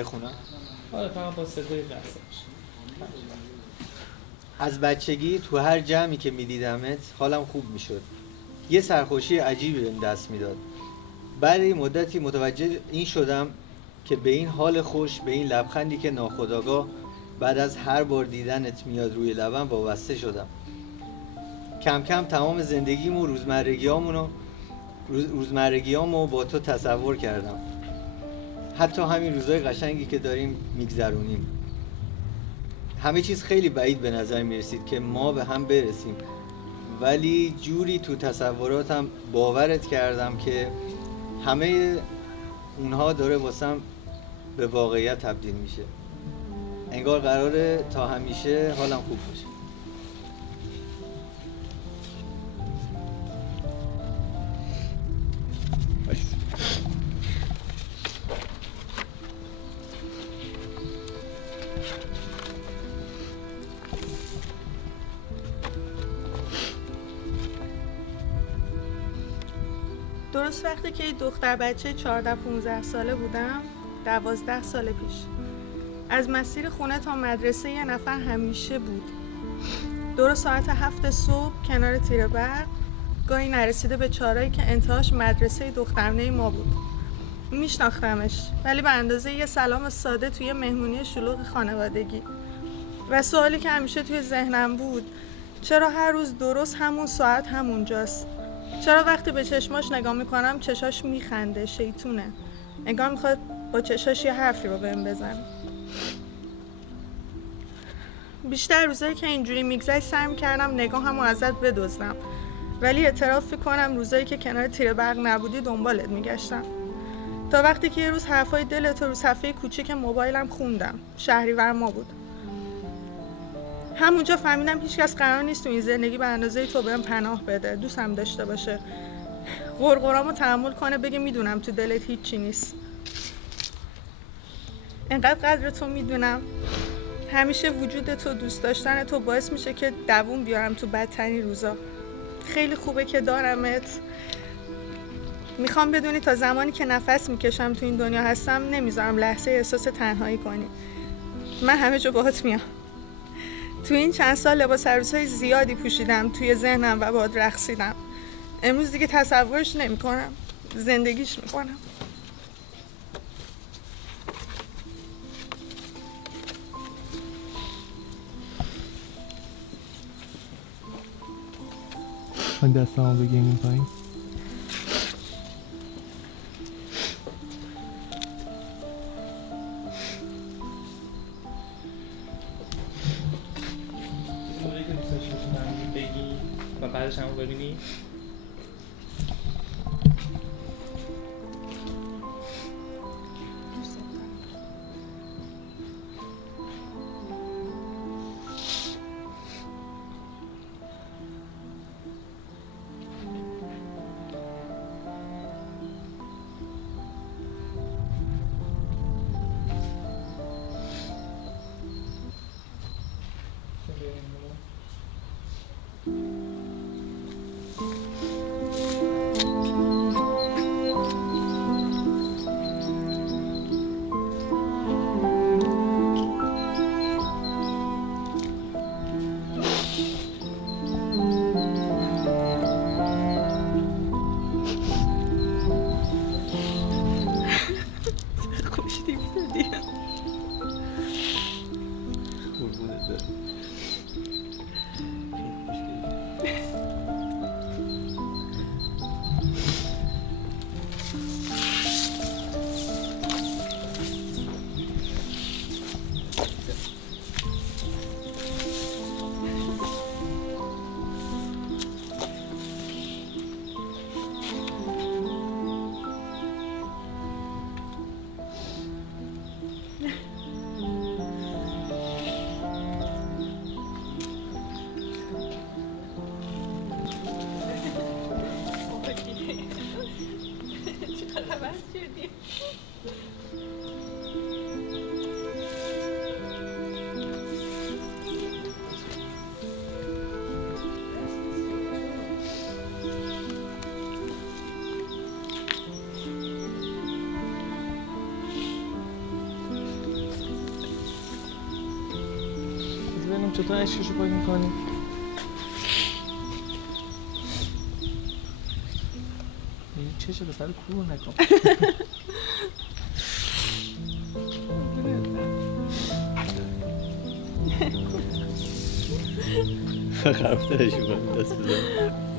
بخونم؟ آره فقط با صدای بسته باشه. از بچگی تو هر جمعی که میدیدمت حالم خوب میشد. یه سرخوشی عجیبی بهم دست میداد. بعد این مدتی متوجه این شدم که به این حال خوش، به این لبخندی که ناخودآگاه بعد از هر بار دیدنت میاد روی لبم وابسته شدم. کم کم تمام زندگیمو روزمرگیامو با تو تصور کردم. حتی همین روزای قشنگی که داریم میگذرونیم. همه چیز خیلی بعید به نظر میرسید که ما به هم برسیم، ولی جوری تو تصوراتم باورت کردم که همه اونها داره واسم به واقعیت تبدیل میشه. انگار قراره تا همیشه حالم خوب باشه. درست وقتی که دختر بچه 14-15 ساله بودم، 12 سال پیش، از مسیر خونه تا مدرسه یه نفر همیشه بود. درست ساعت 7 صبح کنار تیر برق، گاهی نرسیده به چارایی که انتهاش مدرسه دخترانه ما بود. میشناختمش، ولی به اندازه یه سلام ساده توی مهمونی شلوغ خانوادگی. و سوالی که همیشه توی ذهنم بود، چرا هر روز درست همون ساعت همونجاست؟ چرا وقتی به چشماش نگاه میکنم چشاش میخنده؟ شیطونه، انگار میخواد با چشاش یه حرفی رو بهم بزنه. بیشتر روزایی که اینجوری میگذشت سعی میکردم نگاهمو ازت بدزدم، ولی اعتراف میکنم روزایی که کنار تیر برق نبودی دنبالت میگشتم، تا وقتی که یه روز حرفای دلت رو صفحه کوچیک موبایلم خوندم. شهریور ما بود. همونجا فهمیدم هیچکس قرار نیست تو این زندگی به اندازه تو بهم پناه بده، دوستم داشته باشه، غرغرامو تحمل کنه، بگه میدونم تو دلت هیچی نیست. انقدر قدر تو میدونم. همیشه وجود تو، دوست داشتن تو باعث میشه که دووم بیارم تو بدترین روزا. خیلی خوبه که دارمت. میخوام بدونی تا زمانی که نفس میکشم تو این دنیا هستم نمیذارم لحظه احساس تنهایی کنی. من همه جا باهات میام. تو این چند سال لباس عروسای زیادی پوشیدم توی ذهنم و باهات رقصیدم. امروز دیگه تصورش نمیکنم، زندگیش میکنم. من دستمو بگیم این پایین. موقعی که دوست داشته باشی من بگی و بعدش همو ببینی. ببینم چطور اشکشو پاک میکنی. این چشه به سر کور نکن. خرابترش میکنم دست بزن.